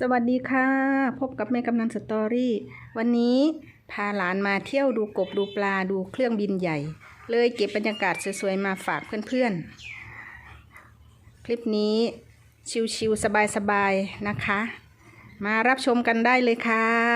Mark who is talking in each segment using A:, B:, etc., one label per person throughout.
A: สวัสดีค่ะ พบกับแม่กำนันสตอรี่ วันนี้พาหลานมาเที่ยวดูกบดูปลาดูเครื่องบินใหญ่ เลยเก็บบรรยากาศสวยๆมาฝากเพื่อนๆ คลิปนี้ชิวๆสบายๆนะคะ มารับชมกันได้เลยค่ะ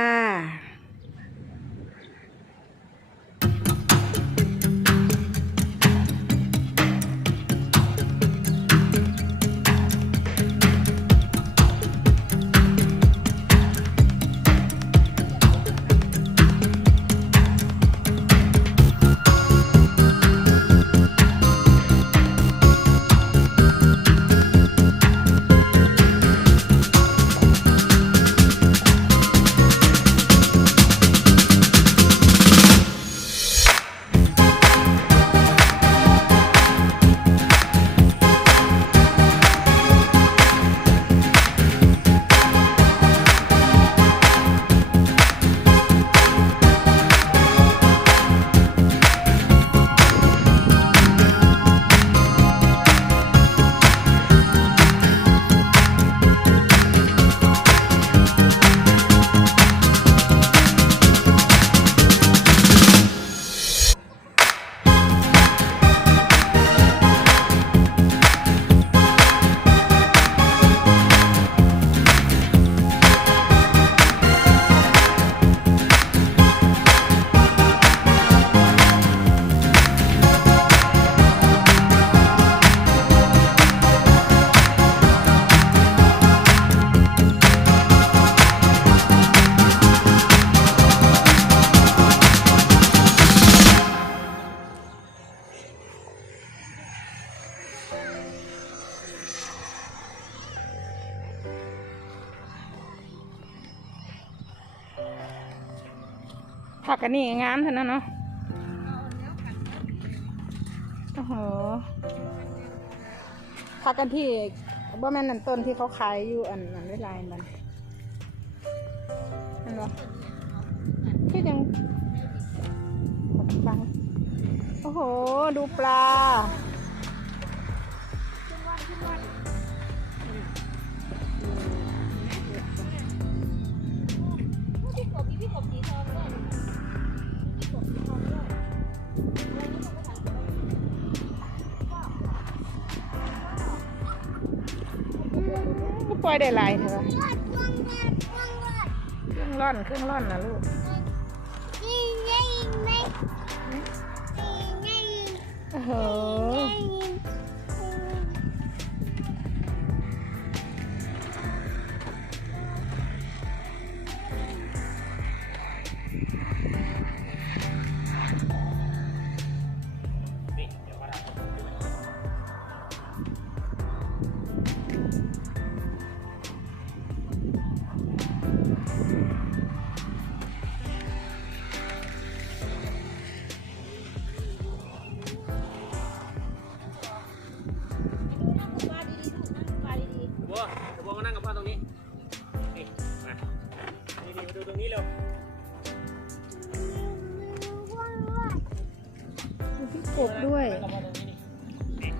A: ผักกันนี่งามเท่านั้นเนาะโอ้โหผักกันที่ว่าแม่นนั่นต้นที่เขาขายอยู่อันนั้นเวลายมันนั่นเหรอที่ยังฟังโอ้โห ดูปลา
B: เขา
A: ก็ปล่อยได้หลายเถอะ
B: วาดวางวาดวางวาด
A: เครื่องร่อนเครื่องร่อนนะลูก
B: นี่ไงไม่นี่ไง
A: โอ้โห
B: ก
C: บด้ว
A: ย
C: นั่งกับพ่อตรงนี้นี่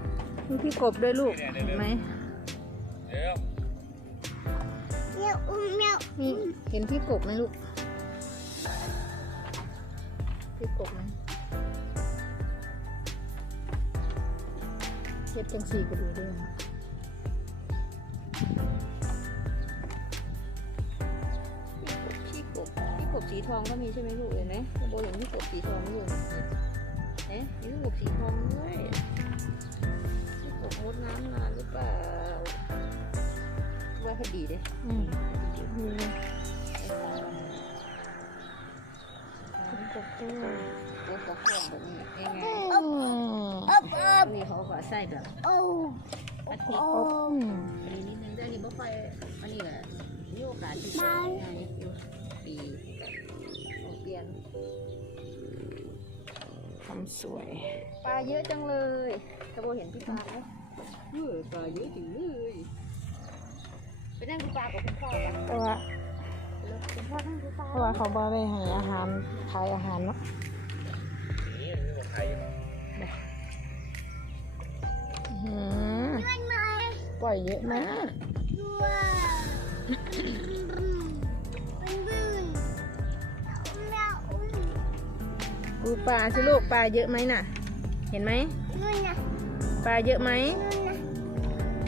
A: มีพี่กบด้วยลูก เห็นไหม
C: เร็ว
B: เมียวอุ้มเมียว
A: นี่เห็นพี่กบไหมลูก พี่กบไหมเฮ็ดจังสีก็ดูด้วยนะ
B: พี่กบพี่กบสีทองก็มีใช่ไหมลูกเห็นไหมโบเห็นพี่กบสีทองอยู่ เอ๊ะมีพี่กบสีทองด้วยพี่กบงดน้ำนานหรือเปล่าว่าพอดีเด้
A: อืมมีพี่กบด้ว
B: ตัวกระพวงแบบนี้ยังไง
A: อืม
B: นี่เขาก็ใส่แบบพลาสติก
A: อืม
B: อันนี้นิดนึงได้นี่บ่ค่อยอันนี้แหละมีโอกาสที่จะไปีเปลี่ยน
A: ทำสวย
B: ปลาเยอะจังเลยตะโบเห็นที่ปลาไหมเออปลาเยอะจริงเลยไปนั่งดูปลากับคุณพ่อกัน
A: แต่ว่า
B: คุณพ่อนั่งดูปลา
A: เพราะว่าเขาบ่ได้ให้อาหารขายอาหารเนาะ
C: นี่คือของใครอยู่
A: อื้อหือปล่อยเยอะมาก
B: ด้วย
A: ดูปลาสิลูกปลาเยอะไหมน่ะ เห็นไหม
D: นู่นนะ
A: ปลาเยอะไหม
D: นู่นนะ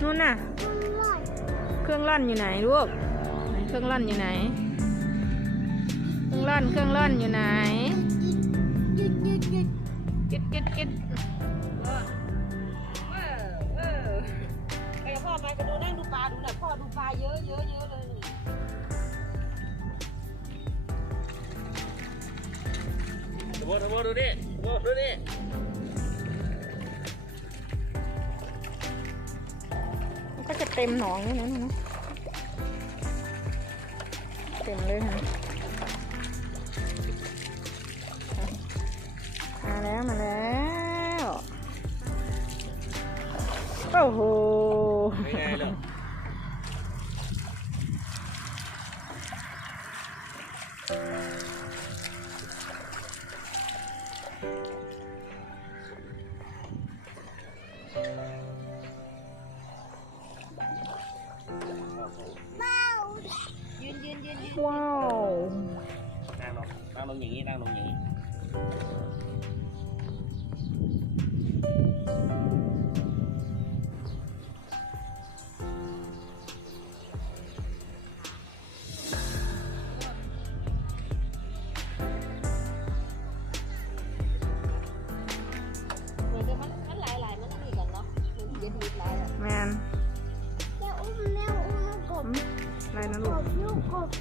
A: นู่นน่ะ
D: นู่นหมด
A: เครื่องร่อนอยู่ไหนลูกไหนเครื่องร่อนอยู่ไหน เครื่องร่อนเครื่องร่อนอยู่ไหน
D: หยุดหยุดหยุด
A: กิดกิดกิด
B: ไปกับพ่อไปไปดูนั่งดูปลาดูหน่อยพ่อดูปลาเยอะเยอะเยอะ เลย
C: ดูโบดูโบดูดิดูโบดูดิ
A: มันก็จะเต็มหนองนี่นะนะเต็มเลยค่ะมาแล้วมาแล้วโอ้โห
C: ไม่ไงหรอก งลงนั่งลงอย่